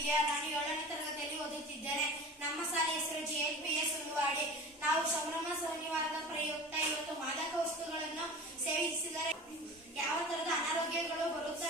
ಪ್ರಿಯ ನಾನು ಏಳನೇ ತರಗತಿಯಲ್ಲಿ ಓದುತ್ತಿದ್ದೇನೆ. ನಮ್ಮ ಶಾಲೆ ಹೆಸರು ಜಿಎನ್ಪಿಎಸ್ ಉಳ್ಳುವಾಡಿ ನಾವು ಸಂಭ್ರಮ ಶನಿವಾರದ ಪ್ರಯುಕ್ತ ಇವತ್ತು ಮಾದಕ ವಸ್ತುಗಳನ್ನು ಸೇವಿಸಿದರೆ ಯಾವ ತರದ ಅನಾರೋಗ್ಯಗಳು ಬರುತ್ತವೆ?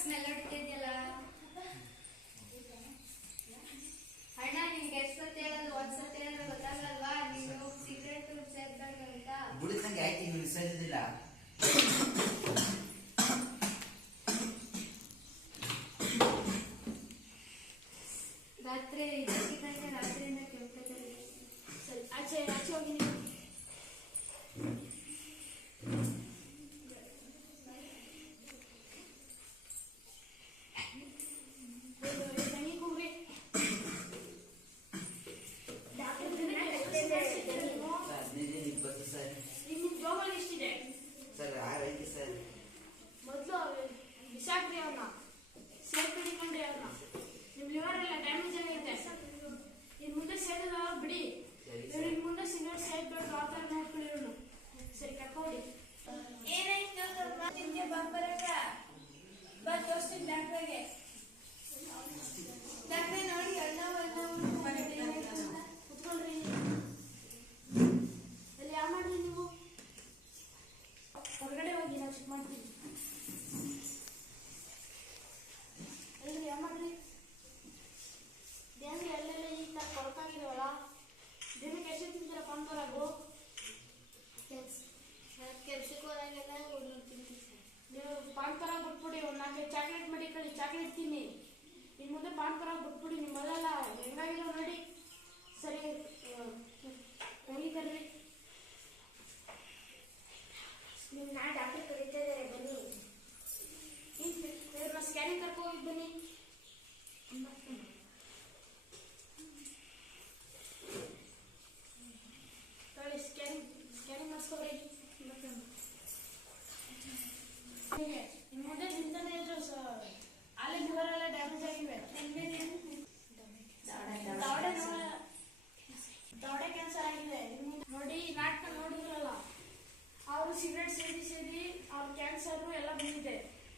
ಸ್ಮೆಲ್ ಹೊಡಿತಿದ್ಯಲ್ಲ? ಅಣ್ಣ ನಿನ್ಗೆ ಎಷ್ಟೊತ್ತು ಹೇಳೋದು, ಒಂದ್ಸತಿ ಹೇಳೋದು ಗೊತ್ತಾಗಲ್ವಾ? ನೀನು ಸಿಗರೇಟ್ ಸೇರ್ದಂಗಂತ ಬುಡಿದಂಗೆ ಆಯ್ತು, ಇನ್ನು ಸರಿದಿಲ್ಲ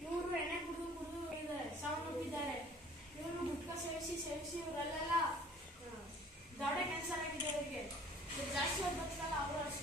ಇವರು ಎಣ್ಣೆ ಕುಡಿದು ಕುಡಿದು ಇದೆ ಸಾವನ್ನಪ್ಪಿದ್ದಾರೆ ಇವರು ಗುಟ್ಕ ಸೇವಿಸಿ ಸೇವಿಸಿ ಇವರೆಲ್ಲ ದೊಡ್ಡ ಕೆಲಸ ಆಗಿದೆ ಇವರಿಗೆ. ಜಾಸ್ತಿ ಅವ್ರು ಬದುಕಲ್ಲ, ಅವರು ಅಷ್ಟೇ.